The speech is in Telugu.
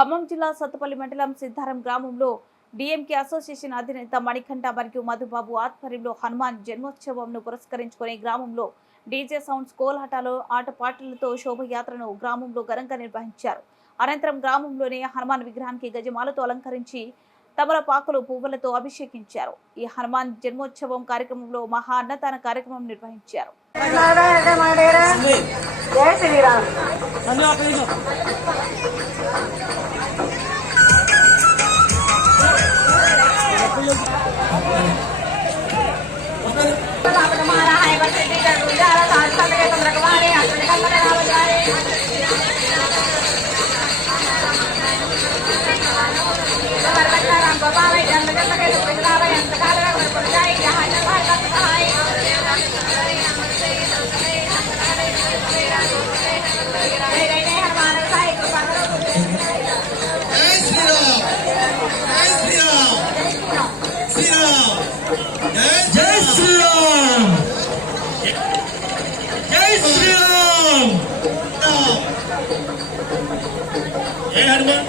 ఖమ్మం జిల్లా సత్తుపల్లి మండలం సిద్ధారం గ్రామంలో డిఎంకే అసోసియేషన్ అధినేత మణికంఠ మరియు మధుబాబు ఆధ్వర్యంలో హనుమాన్ జన్మోత్సవంను పురస్కరించుకుని గ్రామంలో డీజే సౌండ్స్ కోలాటాలు ఆటపాటలతో శోభయాత్రను గ్రామంలో ఘనంగా నిర్వహించారు. అనంతరం గ్రామంలోని హనుమాన్ విగ్రహానికి గజమాలతో అలంకరించి తమలపాకులు పువ్వులతో అభిషేకించారు. ఈ హనుమాన్ జన్మోత్సవం కార్యక్రమంలో మహా అన్నదాన కార్యక్రమం నిర్వహించారు. Hey, Hardman.